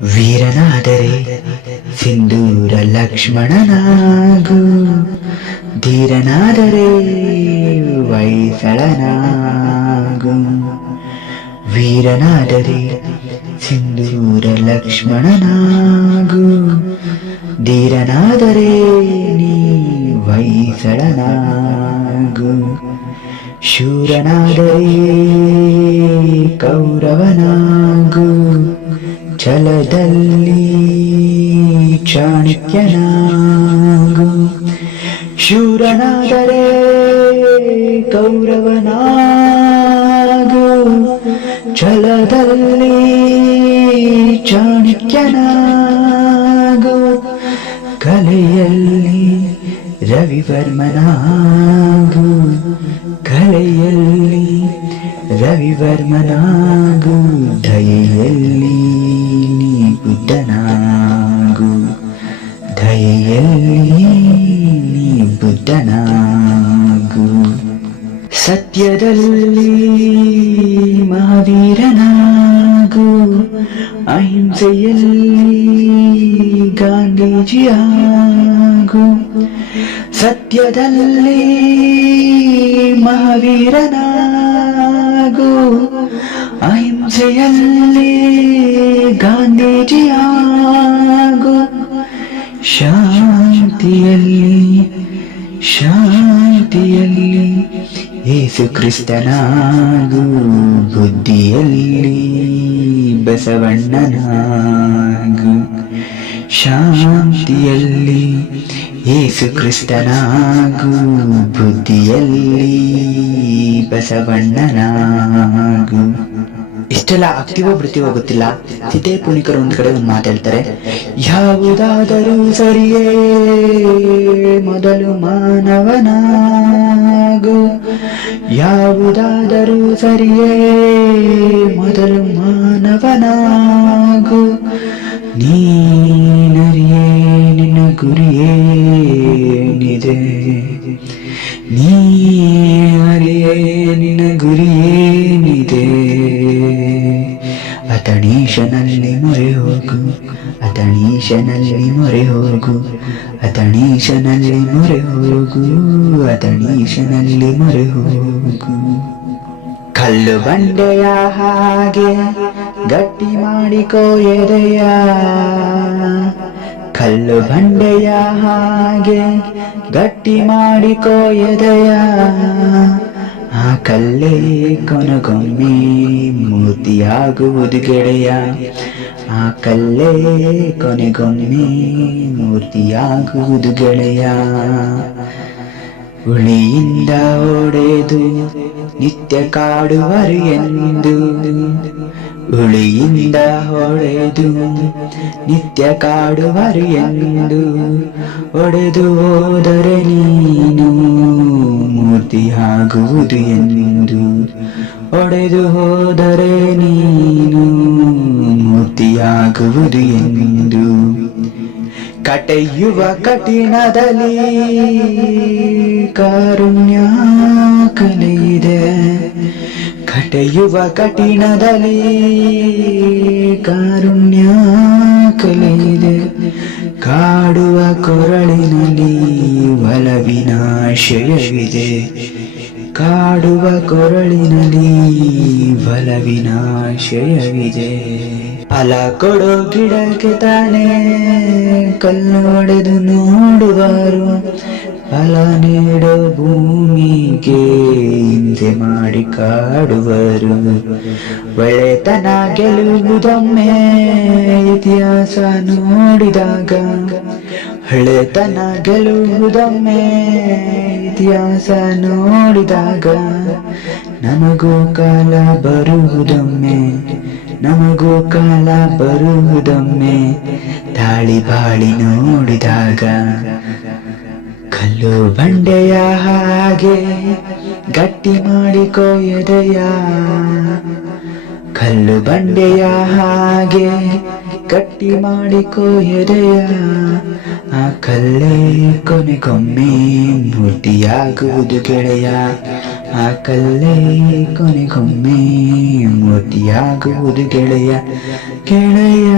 ವೀರನಾದರೆ ಸಿಂಧೂರ ಲಕ್ಷ್ಮಣನಾಗು, ಧೀರನಾದರೆ ಹೊಯ್ಸಳನಾಗು. ವೀರನಾದರೆ ಸಿಂಧೂರ ಲಕ್ಷ್ಮಣನಾಗು, ಧೀರನಾದರೆ ನೀ ಹೊಯ್ಸಳನಾಗು. ಶೂರನಾದರೆ ಕೌರವನಾಗು, ಛಲದಲ್ಲಿ ಚಾಣಕ್ಯನಾಗು. ಶೂರನಾದರೆ ಕೌರವನಾಗು, ಛಲದಲ್ಲಿ ಚಾಣಕ್ಯನಾಗು. ಕಲೆಯಲ್ಲಿ ರವಿವರ್ಮನಾಗು, ಕಲೆಯಲ್ಲಿ ರವಿವರ್ಮನಾಗು. ದಯೆಯಲ್ಲಿ ನೀ ಬುದ್ಧನಾಗು, ದಯೆಯಲ್ಲಿ ನೀ ಬುದ್ಧನಾಗು. ಸತ್ಯದಲ್ಲಿ ಮಹಾವೀರನಾಗು, ಅಹಿಂಸೆಯಲ್ಲಿ ಗಾಂಧೀಜಿಯಾಗು. ಸತ್ಯದಲ್ಲಿ ಮಹಾವೀರನಾಗು, ಅಹಿಂಸೆಯಲ್ಲಿ ಗಾಂಧೀಜಿಯಾಗು. ಶಾಂತಿಯಲ್ಲಿ ಶಾಂತಿಯಲ್ಲಿ ಯೇಸು ಕ್ರಿಸ್ತನಾಗು, ಬುದ್ಧಿಯಲ್ಲಿ ಬಸವಣ್ಣನಾಗು. ಶಾಂತಿಯಲ್ಲಿ ಯೇಸು ಕ್ರಿಸ್ತನಾಗು, ಬುದ್ಧಿಯಲ್ಲಿ ಬಸವಣ್ಣನಾಗು. ಇಷ್ಟೆಲ್ಲ ಆಗ್ತೀವೋ ಬಿಡ್ತೀವೋ ಗೊತ್ತಿಲ್ಲ, ಸಿದ್ದೇ ಪುಣಿಕರು ಒಂದ್ ಕಡೆ ಒಂದು ಮಾತಾಡ್ತಾರೆ. ಯಾವುದಾದರೂ ಸರಿಯೇ ಮೊದಲು ಮಾನವನಾಗು, ಯಾವುದಾದರೂ ಸರಿಯೇ ಮೊದಲು ಮಾನವನಾಗು. ನೀನರಿಯೇ ನಿನ್ನ ಗುರಿಯೇನಿದೆ, ನೀ ಅರಿಯೇ ನಿನ್ನ ಗುರಿಯೇನಿದೆ. ಅಥಣೀಶನಲ್ಲಿ ಮೊರೆ ಹೋಗು, ಅಥಣೀಶನಲ್ಲಿ ಮೊರೆ ಹೋಗು, ಅಥಣೀಶನಲ್ಲಿ ಮೊರೆ ಹೋಗು, ಅಥಣೀಶನಲ್ಲಿ ಮೊರೆ ಹೋಗು. ಕಲ್ಲು ಬಂಡೆಯ ಹಾಗೆ ಗಟ್ಟಿ ಮಾಡಿಕೋ ಎದೆಯ, ಕಲ್ಲು ಬಂಡೆಯ ಹಾಗೆ ಗಟ್ಟಿ ಮಾಡಿಕೋ ಎದೆಯ. ಆ ಕಲ್ಲೇ ಕೊನೆಗೊಮ್ಮೆ ಮೂರ್ತಿಯಾಗುವುದು ಗೆಳೆಯ, ಆ ಕಲ್ಲೇ ಕೊನೆಗೊಮ್ಮೆ ಮೂರ್ತಿಯಾಗುವುದು ಗೆಳೆಯ. ಉಳಿಯಿಂದ ಹೊಡೆದು ನಿತ್ಯ ಕಾಡುವರು ಎಂದು, ಉಳಿಯಿಂದ ಹೊಡೆದು ನಿತ್ಯ ಕಾಡುವರು ಎಂದು. ಒಡೆದು ಹೋದರೆ ನೀನು ಮೂರ್ತಿಯಾಗುವುದು ಎಂದು, ಒಡೆದು ಹೋದರೆ ನೀನು ಮೂರ್ತಿಯಾಗುವುದು ಎಂದು. ಕಟೆಯುವ ಕಠಿಣದಲ್ಲಿ ಕಾರುಣ್ಯ ಕಲೆಯಿದೆ, ಕಟೆಯುವ ಕಠಿಣದಲ್ಲಿ ಕಾರುಣ್ಯ ಕಲೆಯಿದೆ. ಕಾಡುವ ಕೊರಳಿನಲ್ಲಿ ಒಲವಿನ ಆಶಯವಿದೆ, ಕಾಡುವ ಕೊರಳಿನಲ್ಲಿ ಒಲವಿನ ಆಶಯವಿದೆ. ಫಲ ಕೊಡೋ ಗಿಡಕ್ಕೆ ತಾನೇ ಕಲ್ಲು ಹೊಡೆದು ನೋಡುವರು, ಫಲ ನೀಡೋ ಭೂಮಿಗೆ ಹಿಂಸೆ ಮಾಡಿ ಕಾಡುವರು. ಒಳ್ಳೆತನ ಗೆಲ್ಲುವುದೊಮ್ಮೆ ಇತಿಹಾಸ ನೋಡಿದಾಗ, ಒಳ್ಳೆತನ ಗೆಲ್ಲುವುದೊಮ್ಮೆ ಇತಿಹಾಸ ನೋಡಿದಾಗ. ನಮಗೂ ಕಾಲ ಬರುವುದೊಮ್ಮೆ, ನಮಗೂ ಕಾಲ ಬರುವುದೊಮ್ಮೆ ತಾಳಿ ಬಾಳಿ ನೋಡಿದಾಗ. ಕಲ್ಲು ಬಂಡೆಯ ಹಾಗೆ ಗಟ್ಟಿ ಮಾಡಿಕೋ ಎದೆಯ, ಕಲ್ಲು ಬಂಡೆಯ ಹಾಗೆ ಗಟ್ಟಿ ಮಾಡಿಕೋ ಎದೆಯ. ಆ ಕಲ್ಲೇ ಕೊನೆಗೊಮ್ಮೆ ಮೂರ್ತಿಯಾಗುವುದು ಗೆಳೆಯ. ಆ ಕಲ್ಲೇ ಕೊನೆಗೊಮ್ಮೆ ಮೂರ್ತಿಯಾಗುವುದು ಗೆಳೆಯ ಗೆಳೆಯ.